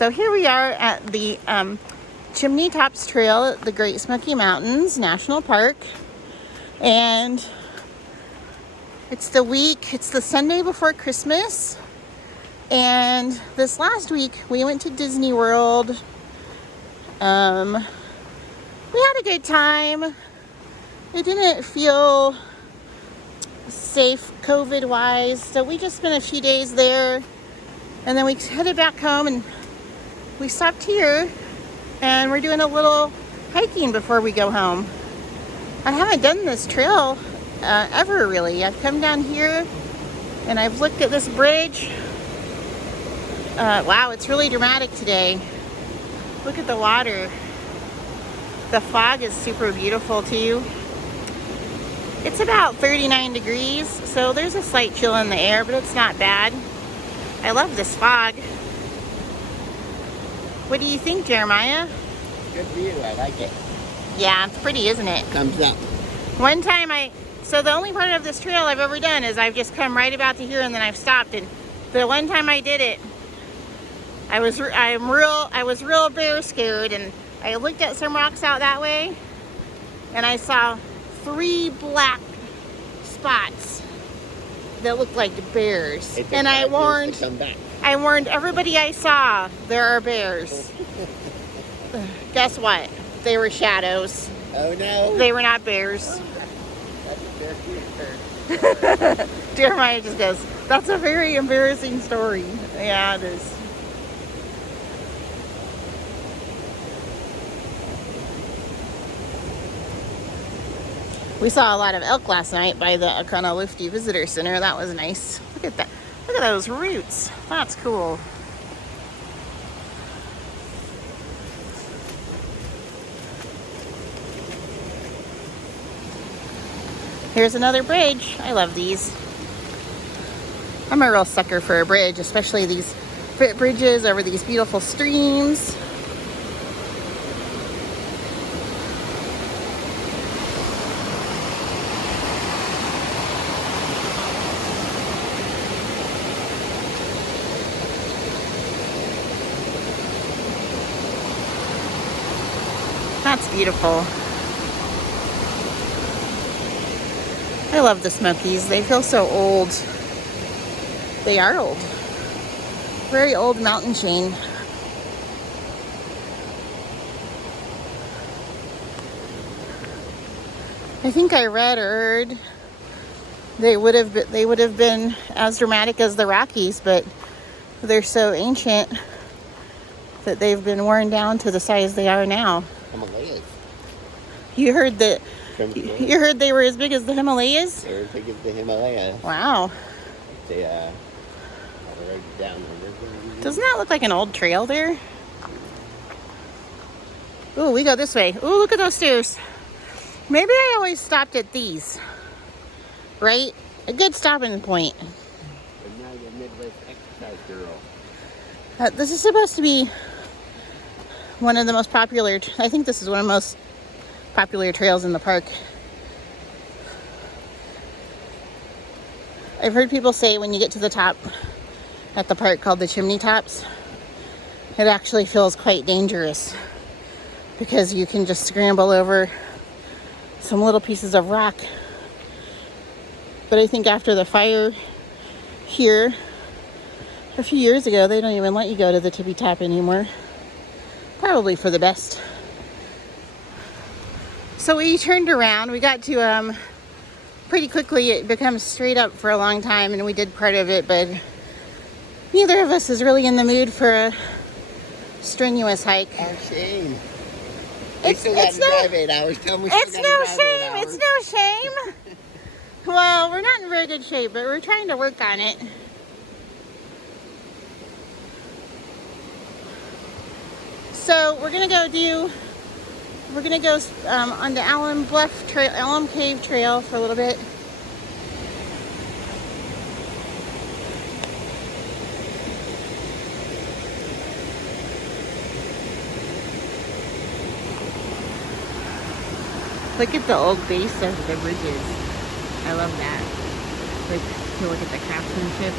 So here we are at the Chimney Tops Trail at the Great Smoky Mountains National Park. And it's the Sunday before Christmas. And this last week we went to Disney World. We had a good time. It didn't feel safe COVID wise, so we just spent a few days there, and then we headed back home, and we stopped here and we're doing a little hiking before we go home. I haven't done this trail ever really. I've come down here and I've looked at this bridge. Wow, it's really dramatic today. Look at the water. The fog is super beautiful too. It's about 39 degrees, so there's a slight chill in the air, but it's not bad. I love this fog. What do you think, Jeremiah? Good view, I like it. Yeah, it's pretty, isn't it? Thumbs up. One time so the only part of this trail I've ever done is I've just come right about to here and then I've stopped. And the one time I did it, I was real bear scared, and I looked at some rocks out that way and I saw 3 black spots that looked like bears. And I warned everybody I saw there are bears. Guess what? They were shadows. Oh no. They were not bears. That's a bear turn. Jeremiah just goes, that's a very embarrassing story. Yeah, it is. We saw a lot of elk last night by the Echelon Visitor Center. That was nice. Look at that. Look at those roots. That's cool. Here's another bridge. I love these. I'm a real sucker for a bridge, especially these bridges over these beautiful streams. That's beautiful. I love the Smokies. They feel so old. They are old. Very old mountain chain. I think I read or heard they would have been as dramatic as the Rockies, but they're so ancient that they've been worn down to the size they are now. Himalayas. You heard that? You heard they were as big as the Himalayas? They're as big as the Himalayas. Wow. They right down the river. Doesn't that look like an old trail there? Ooh, we go this way. Ooh, look at those stairs. Maybe I always stopped at these. Right? A good stopping point. But now you're a Midwest exercise girl. This is supposed to be one of the most popular, I think this is one of the most popular trails in the park. I've heard people say when you get to the top at the park called the Chimney Tops, it actually feels quite dangerous because you can just scramble over some little pieces of rock. But I think after the fire here a few years ago, they don't even let you go to the tippy top anymore. Probably for the best. So we turned around. We got to pretty quickly. It becomes straight up for a long time, and we did part of it, but neither of us is really in the mood for a strenuous hike. Oh, shame. It's no 8 hours. Tell me it's no shame. It's no shame. Well, we're not in very good shape, but we're trying to work on it. So we're gonna go on the Alum Cave Trail for a little bit. Look at the old base of the bridges. I love that. Like, to look at the craftsmanship.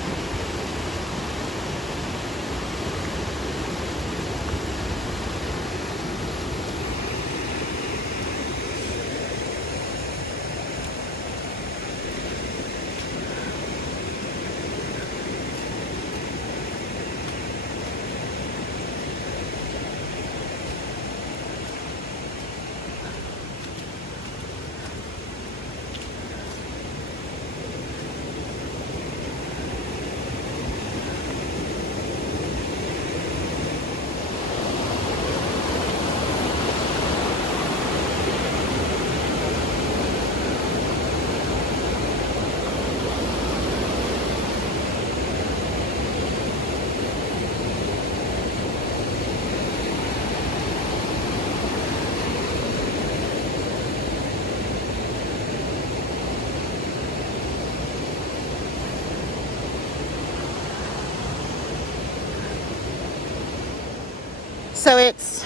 So it's,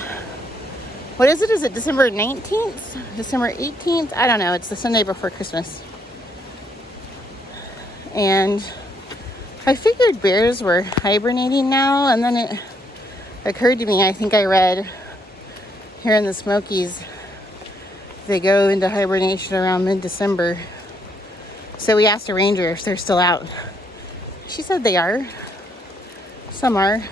what is it? Is it December 19th? December 18th? I don't know. It's the Sunday before Christmas. And I figured bears were hibernating now, and then it occurred to me, I think I read here in the Smokies, they go into hibernation around mid-December. So we asked a ranger if they're still out. She said they are. Some are.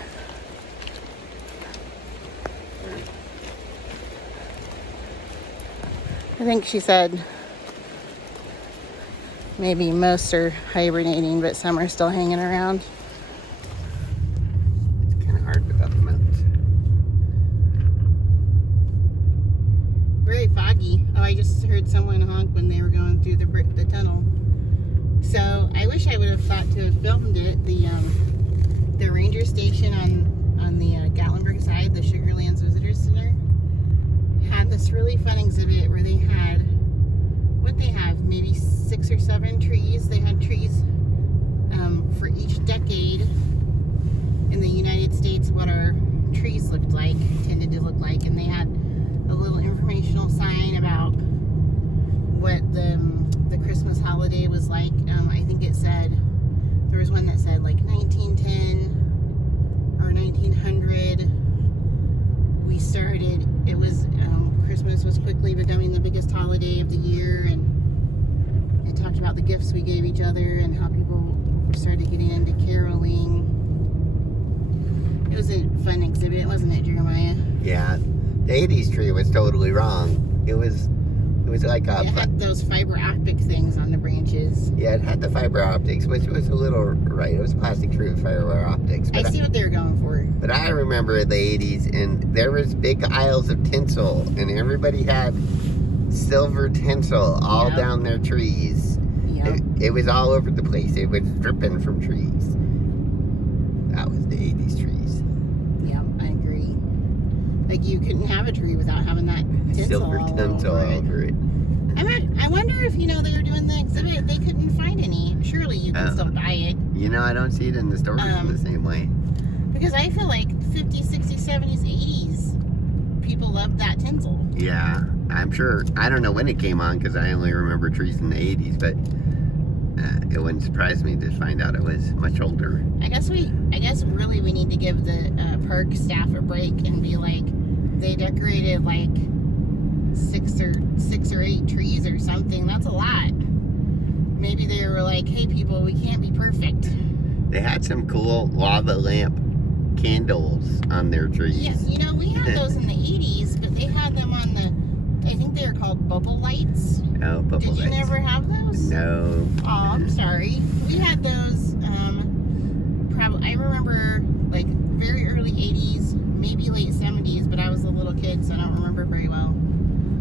I think she said maybe most are hibernating, but some are still hanging around. It's kind of hard without the mountains. Very foggy. Oh, I just heard someone honk when they were going through the tunnel. So I wish I would have thought to have filmed it. The ranger station on the Gatlinburg side, the Sugarlands Visitors Center, had this really fun exhibit where they had, what they have, maybe 6 or 7 trees. They had trees for each decade in the United States, what our trees looked like, tended to look like, and they had a little informational sign about what the Christmas holiday was like. I think it said, there was one that said like 1910 or 1900 we started, it was Christmas was quickly becoming the biggest holiday of the year, and it talked about the gifts we gave each other and how people started getting into caroling. It was a fun exhibit, wasn't it, Jeremiah? Yeah, the 80s tree was totally wrong. It was like a... It had those fiber optic things on the branches. Yeah, it had the fiber optics, which was a little right. It was a plastic tree with fiber optics. I see what they were going for. But I remember the 80s, and there was big aisles of tinsel, and everybody had silver tinsel all down their trees. Yep. It was all over the place. It was dripping from trees. That was the 80s trees. Yeah, I agree. Like, you couldn't have a tree without having that tinsel Silver all tinsel all over it. I wonder if, they were doing the exhibit, they couldn't find any. Surely you can still buy it. I don't see it in the stores in the same way. Because I feel like 50s, 60s, 70s, 80s, people loved that tinsel. Yeah, I'm sure. I don't know when it came on because I only remember trees in the 80s, but it wouldn't surprise me to find out it was much older. I guess really we need to give the park staff a break and be like, they decorated like 6 or 8 trees or something. That's a lot. Maybe they were like, hey people, we can't be perfect. They had some cool lava lamp candles on their trees. Yes, we had those in the 80s, but they had them on I think they were called bubble lights. Oh, bubble lights. Did you never have those? No. Oh, I'm sorry. We had those, probably, I remember, like, very early 80s, maybe late 70s, but I was a little kid, so I don't remember very well.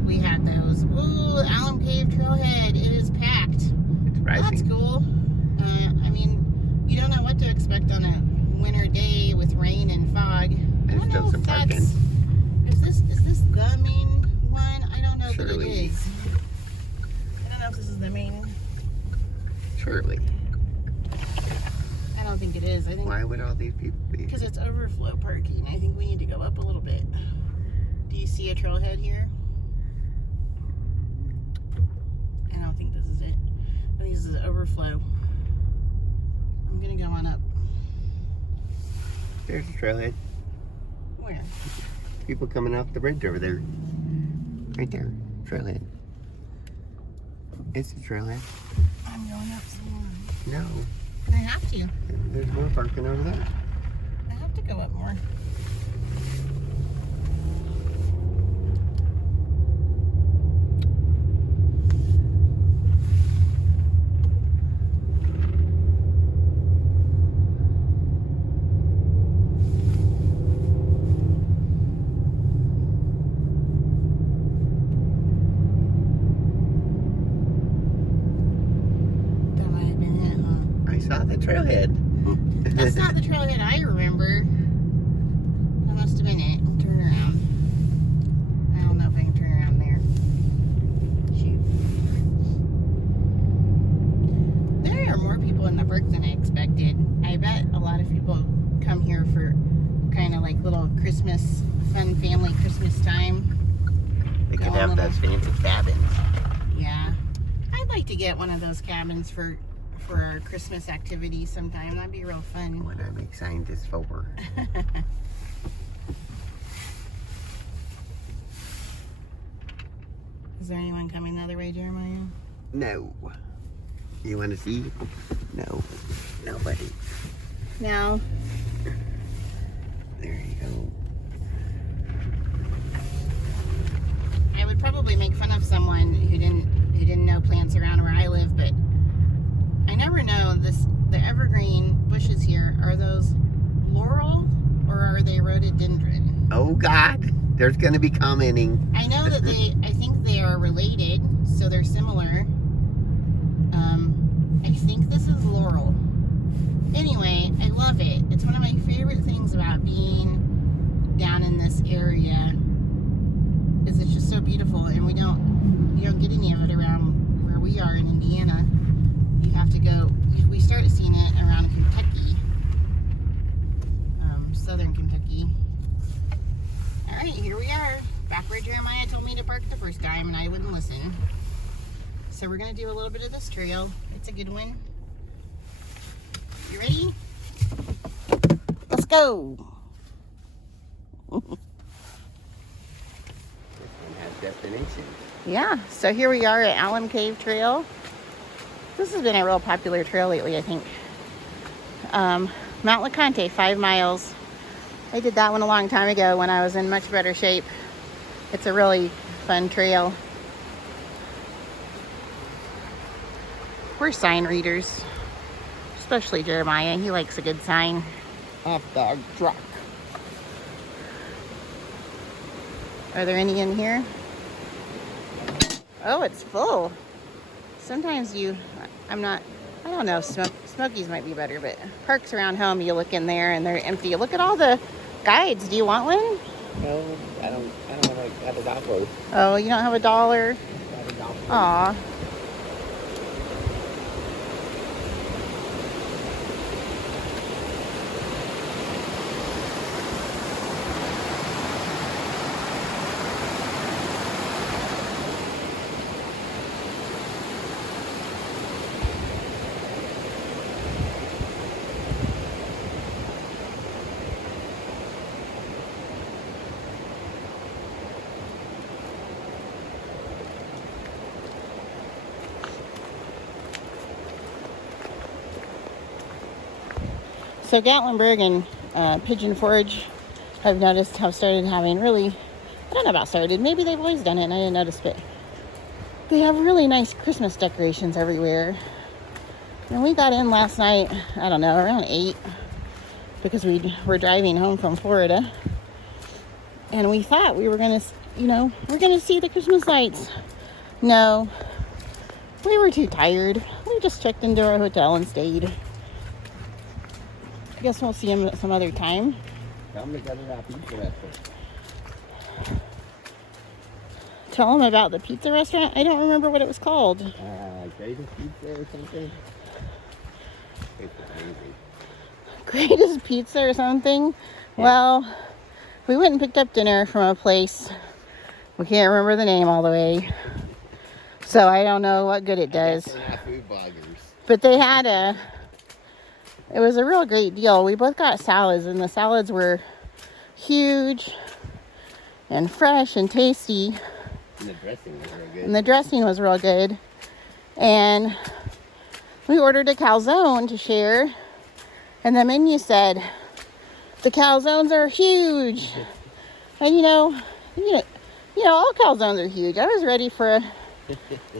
We had those. Ooh, the Alum Cave Trailhead, it is packed. It's rising. That's cool. You don't know what to expect on a winter day with rain and fog. I don't know if that's... Is this the main one? I don't know that it is. I don't know if this is the main... Surely. I don't think it is. I think... Why would all these people be? Because it's overflow parking. I think we need to go up a little bit. Do you see a trailhead here? I don't think this is it. I think this is overflow. I'm gonna go on up. There's a trailhead. Where? People coming off the bridge over there. Right there. Trailhead. It's a trailhead. I'm going up some more. No. I have to. There's more parking over there. I have to go up more. Not the trailhead. That's not the trailhead I remember. That must have been it. Turn around. I don't know if I can turn around there. Shoot. There are more people in the park than I expected. I bet a lot of people come here for kind of like little Christmas, fun family Christmas time. They could have those fancy cabins. Yeah. I'd like to get one of those cabins for our Christmas activity sometime. That'd be real fun. What I make scientists for. Is there anyone coming the other way, Jeremiah? No. You want to see? No. Nobody. No. There you go. I would probably make fun of someone who didn't know plants around where I live, but I never know the evergreen bushes here, are those laurel or are they rhododendron? Oh God, there's gonna be commenting. I know that I think they are related, so they're similar. I think this is laurel. Anyway, I love it. It's one of my favorite things about being down in this area. Is it's just so beautiful, and you don't get any of it around where we are in Indiana. You have to go. We start seeing it around Kentucky, southern Kentucky. All right, here we are, back where Jeremiah told me to park the first time, and I wouldn't listen. So we're gonna do a little bit of this trail. It's a good one. You ready? Let's go. Destination. Yeah, so here we are at Alum Cave Trail. This has been a real popular trail lately, I think. Mount LeConte, 5 miles. I did that one a long time ago when I was in much better shape. It's a really fun trail. We're sign readers, especially Jeremiah. He likes a good sign. Hot dog truck. Are there any in here? Oh, it's full. Sometimes I don't know, Smoky's might be better, but parks around home, you look in there and they're empty. Look at all the guides. Do you want one? No, I don't have a dollar. Oh, you don't have a dollar? I have a dollar. Aw. So Gatlinburg and Pigeon Forge, I've noticed, have started having really, I don't know about started, maybe they've always done it and I didn't notice, but they have really nice Christmas decorations everywhere. And we got in last night, I don't know, around 8, because we were driving home from Florida. And we thought we were going to, we're going to see the Christmas lights. No, we were too tired. We just checked into our hotel and stayed. I guess we'll see him some other time. Tell him about that pizza restaurant. Tell him about the pizza restaurant? I don't remember what it was called. Greatest Pizza or something? It's amazing. Greatest Pizza or something? Yeah. Well, we went and picked up dinner from a place. We can't remember the name all the way. So I don't know what good it does. They're not food bloggers. But they had it was a real great deal. We both got salads, and the salads were huge and fresh and tasty. And the dressing was real good. And the dressing was real good. And we ordered a calzone to share. And the menu said, the calzones are huge. And all calzones are huge. I was ready for a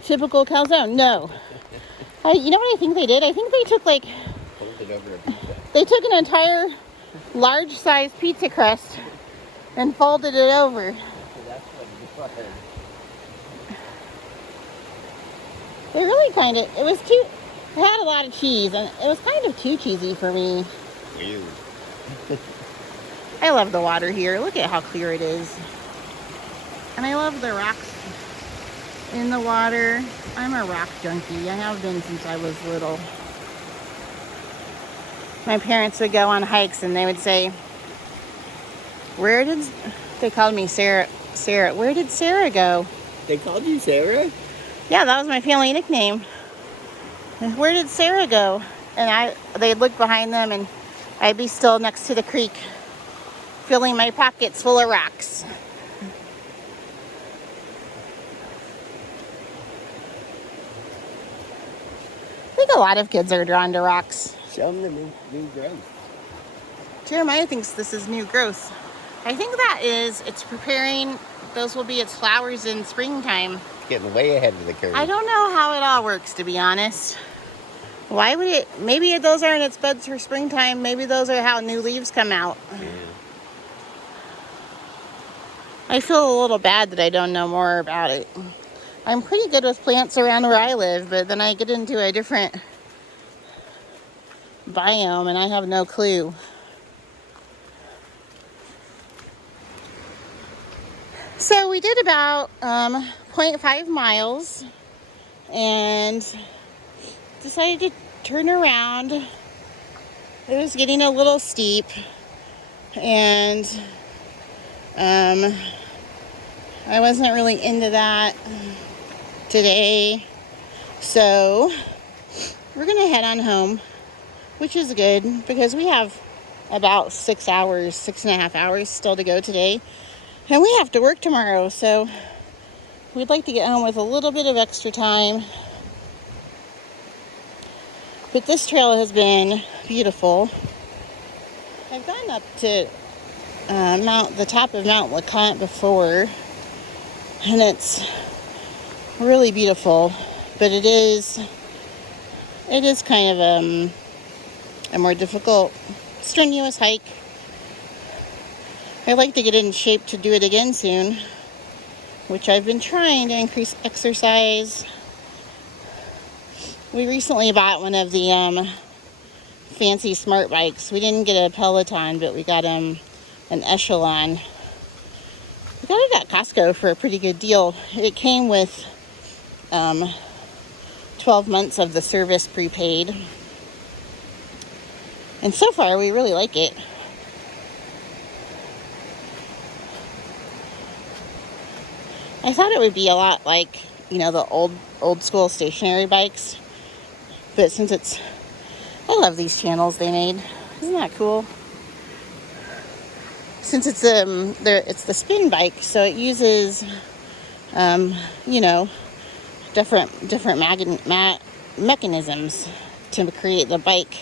typical calzone. No. You know what I think they did? I think they took Over a pizza. They took an entire large-sized pizza crust and folded it over. So that's what it was. It really it had a lot of cheese, and it was kind of too cheesy for me. Ew. I love the water here. Look at how clear it is. And I love the rocks in the water. I'm a rock junkie. I have been since I was little. My parents would go on hikes and they would say, Where did they called me Sarah? Sarah, where did Sarah go? They called you Sarah? Yeah, that was my family nickname. Where did Sarah go? And they'd look behind them, and I'd be still next to the creek, filling my pockets full of rocks. I think a lot of kids are drawn to rocks. Show them the new growth. Jeremiah thinks this is new growth. I think it's preparing, those will be its flowers in springtime. It's getting way ahead of the curve. I don't know how it all works, to be honest. Why would it, maybe those aren't its buds for springtime, maybe those are how new leaves come out. Yeah. I feel a little bad that I don't know more about it. I'm pretty good with plants around where I live, but then I get into a different biome and I have no clue. So we did about 0.5 miles and decided to turn around. It was getting a little steep, and I wasn't really into that today, so we're gonna head on home, which is good because we have about 6.5 hours still to go today, and we have to work tomorrow, so we'd like to get home with a little bit of extra time. But this trail has been beautiful. I've gone up to the top of Mount LeConte before, and it's really beautiful, but it is kind of a more difficult, strenuous hike. I'd like to get in shape to do it again soon, which I've been trying to increase exercise. We recently bought one of the fancy smart bikes. We didn't get a Peloton, but we got an Echelon. We got it at Costco for a pretty good deal. It came with 12 months of the service prepaid. And so far, we really like it. I thought it would be a lot like, the old school stationary bikes. But since I love these channels they made. Isn't that cool? Since it's the spin bike, so it uses, different mechanisms to create the bike,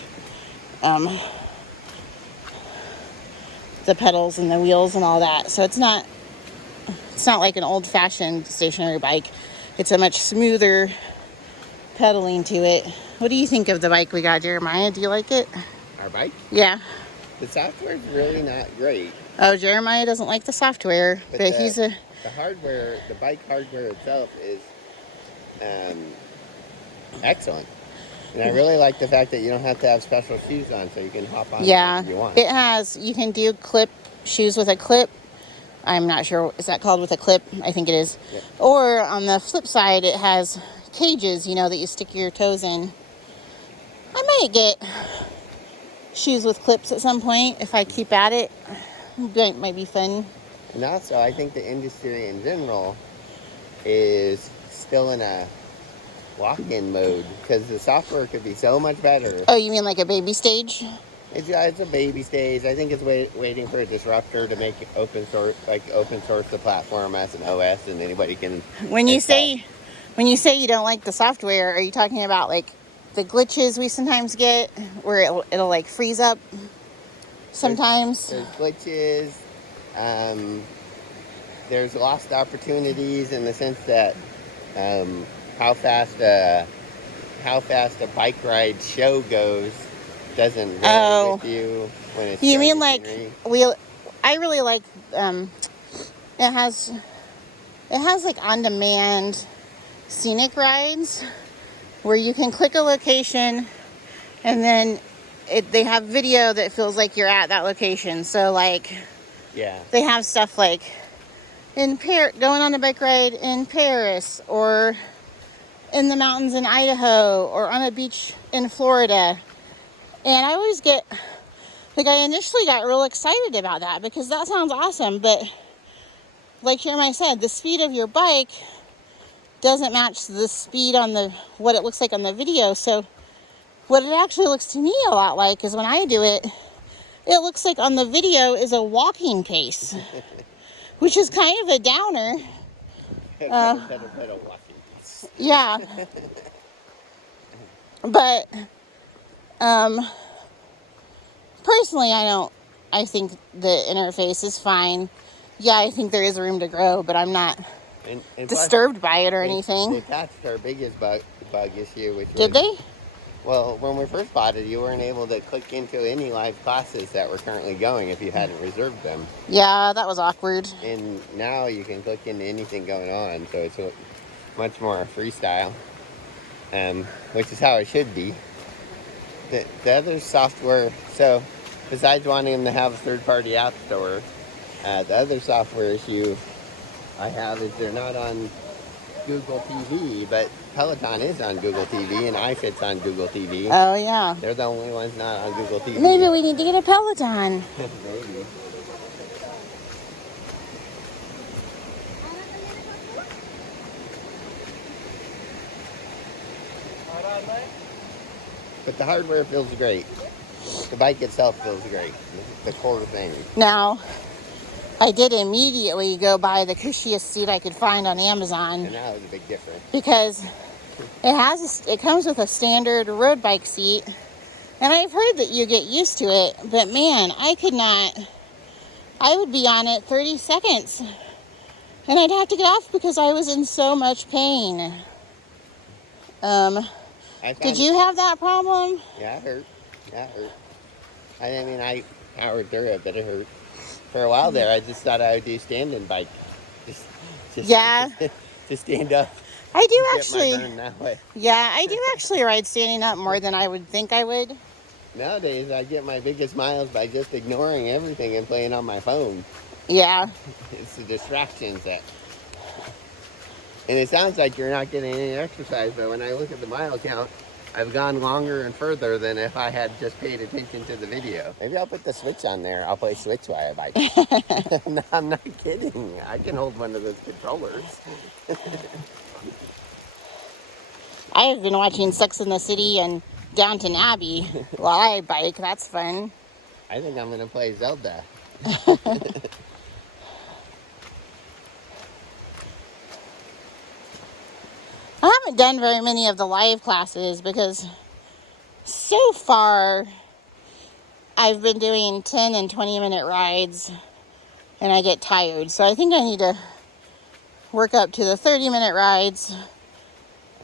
the pedals and the wheels and all that. So it's not like an old-fashioned stationary bike. It's a much smoother pedaling to it. What do you think of the bike we got, Jeremiah? Do you like it? Our bike? Yeah. The software's really not great. Oh, Jeremiah doesn't like the software, but the hardware, the bike hardware itself is excellent. And I really like the fact that you don't have to have special shoes on, so you can hop on if you want. You can do clip shoes with a clip. I'm not sure, is that called with a clip? I think it is. Yeah. Or on the flip side, it has cages, that you stick your toes in. I might get shoes with clips at some point if I keep at it. It might be fun. And also, I think the industry in general is still in a lock-in mode because the software could be so much better. Oh, you mean like a baby stage? It's a baby stage. I think it's waiting for a disruptor to make open source the platform as an OS, and anybody can. When you say you don't like the software, are you talking about like the glitches we sometimes get, where it'll like freeze up? Sometimes there's glitches. There's lost opportunities in the sense that how fast a bike ride show goes doesn't vary with you when it's. You mean like I really like it has like on-demand scenic rides where you can click a location and then they have video that feels like you're at that location. So like, yeah, they have stuff like going on a bike ride in Paris, or in the mountains in Idaho, or on a beach in Florida. And I always get like, I initially got real excited about that because that sounds awesome, but like Jeremiah said, the speed of your bike doesn't match the speed on what it looks like on the video. So what it actually looks to me a lot like is when I do it, it looks like on the video is a walking pace, which is kind of a downer. Yeah. But personally, I think the interface is fine. Yeah, I think there is room to grow, but I'm not disturbed by it or anything. They patched our biggest bug issue, which Did they? Well, when we first bought it, you weren't able to click into any live classes that were currently going if you hadn't reserved them. Yeah, that was awkward. And now you can click into anything going on, so it's much more freestyle, which is how it should be. The other software, so besides wanting them to have a third-party app store, the other software issue I have is they're not on Google TV, but Peloton is on Google TV and iFit's on Google TV. Oh, yeah. They're the only ones not on Google TV. Maybe we need to get a Peloton. Maybe. But the hardware feels great. The bike itself feels great. The core thing. Now, I did immediately go buy the cushiest seat I could find on Amazon. And that was a big difference. Because it comes with a standard road bike seat. And I've heard that you get used to it. But man, I would be on it 30 seconds. And I'd have to get off because I was in so much pain. Did you have that problem? Yeah, it hurt. I powered through it, but it hurt. For a while there, I just thought I would do standing bike. Yeah. To stand up. I do actually. Get my burn that way. Yeah, I do actually ride standing up more than I would think I would. Nowadays, I get my biggest miles by just ignoring everything and playing on my phone. Yeah. It's the distractions that. And it sounds like you're not getting any exercise, but when I look at the mile count, I've gone longer and further than if I had just paid attention to the video. Maybe I'll put the Switch on there. I'll play Switch while I bike. No, I'm not kidding. I can hold one of those controllers. I've been watching Sex and the City and Downton Abbey while I bike. That's fun. I think I'm going to play Zelda. I haven't done very many of the live classes because so far I've been doing 10 and 20-minute rides and I get tired. So I think I need to work up to the 30-minute rides.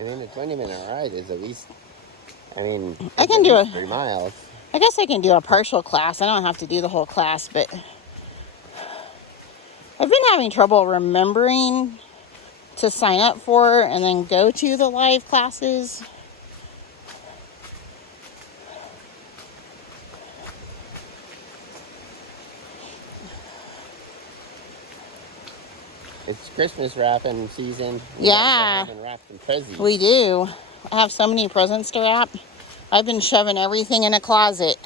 I mean, a 20-minute ride is at least, I can do 3 miles. I guess I can do a partial class. I don't have to do the whole class, but I've been having trouble remembering to sign up for and then go to the live classes. It's Christmas wrapping season. Yeah. Wrapping presents. We do. I have so many presents to wrap. I've been shoving everything in a closet.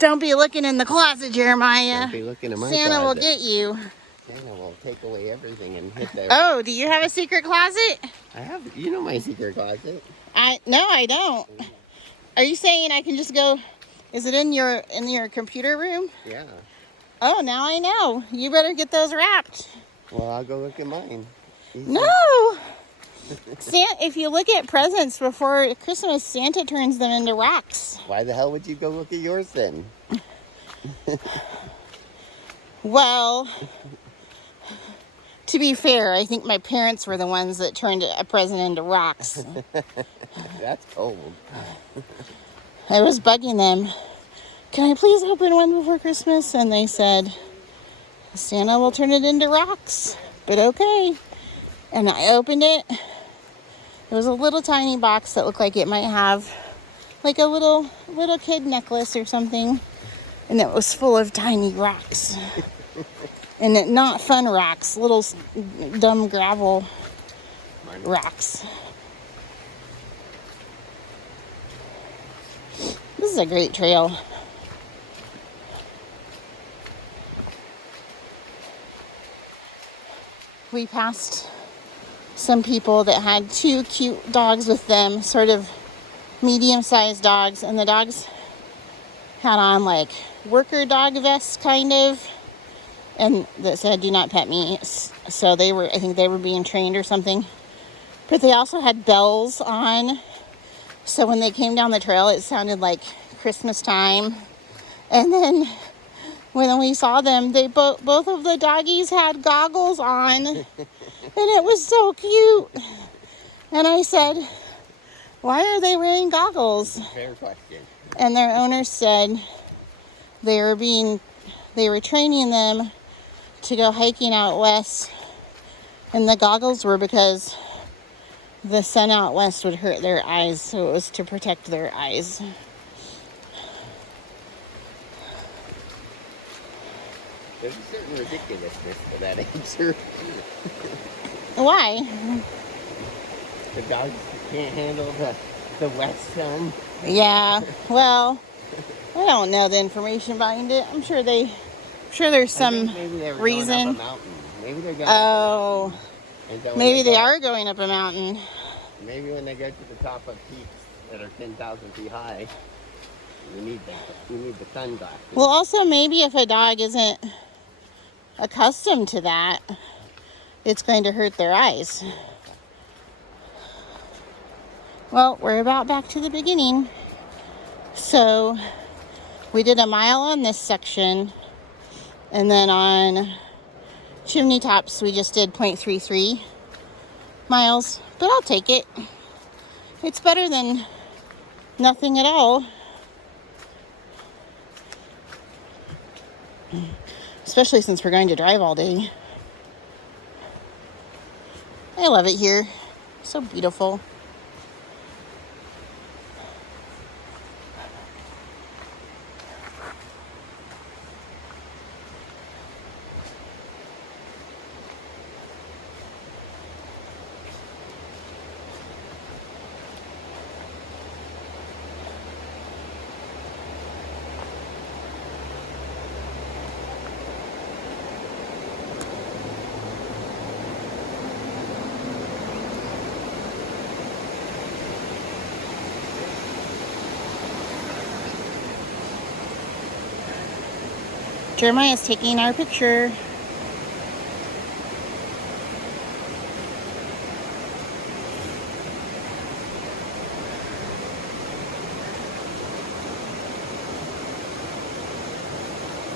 Don't be looking in the closet, Jeremiah. Don't be looking in my Santa closet. will get you. Santa will take away everything and hit the... Oh, do you have a secret closet? I have... You know my secret closet. No, I don't. Are you saying I can just go... Is it in your computer room? Yeah. Oh, now I know. You better get those wrapped. Well, I'll go look at mine. Easy. No! If you look at presents before Christmas, Santa turns them into rocks. Why the hell would you go look at yours then? Well, to be fair, I think my parents were the ones that turned a present into rocks. That's cold. I was bugging them. Can I please open one before Christmas? And they said, Santa will turn it into rocks, but okay. And I opened it. It was a little tiny box that looked like it might have like a little kid necklace or something. And it was full of tiny rocks. And not fun rocks, little dumb gravel rocks. This is a great trail. We passed some people that had 2 cute dogs with them, sort of medium-sized dogs, and the dogs had on like worker dog vests kind of, and that said "do not pet me." So I think they were being trained or something, but they also had bells on, so when they came down the trail it sounded like Christmas time. And then when we saw them, they both of the doggies had goggles on, and it was so cute. And I said, why are they wearing goggles? Fair question. And their owner said they were training them to go hiking out west, and the goggles were because the sun out west would hurt their eyes, so it was to protect their eyes. There's a certain ridiculousness to that answer. Why? The dogs can't handle the west sun. Yeah, well, I don't know the information behind it. I'm sure there's some maybe they were reason. Going up a mountain. Maybe they're going Oh, up a mountain. And so maybe they are going up a mountain. Maybe when they go to the top of peaks that are 10,000 feet high, you need the sunglasses. Well, also maybe if a dog isn't accustomed to that, it's going to hurt their eyes. Well, we're about back to the beginning. So we did a mile on this section, and then on Chimney Tops we just did 0.33 miles, but I'll take it. It's better than nothing at all. Especially since we're going to drive all day. I love it here. So beautiful. Jeremiah's taking our picture.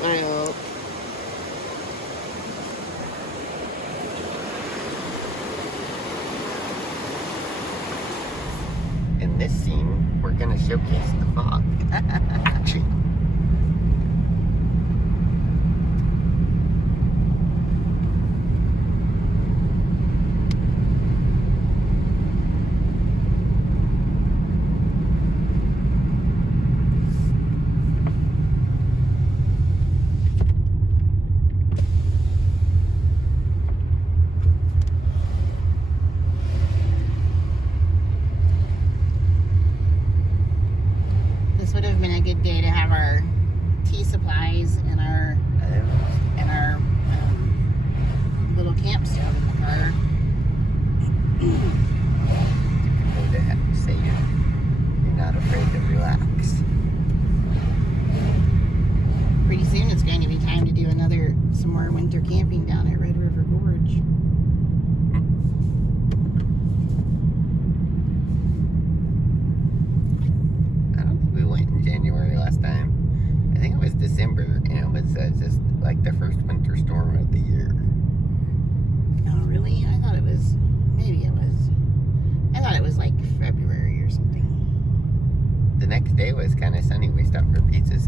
Well, in this scene, we're going to showcase the fog. Action. This would have been a good day to have our tea supplies and our little camp stove in the car. People that have to say you're not afraid to relax. Pretty soon it's going to be time to do some more winter camping down at Red River Gorge. I don't think we went in January last time. I think it was December, and it was just like the first winter storm of the year. Oh, really? I thought it was like February or something. The next day was kind of sunny. We stopped for pizza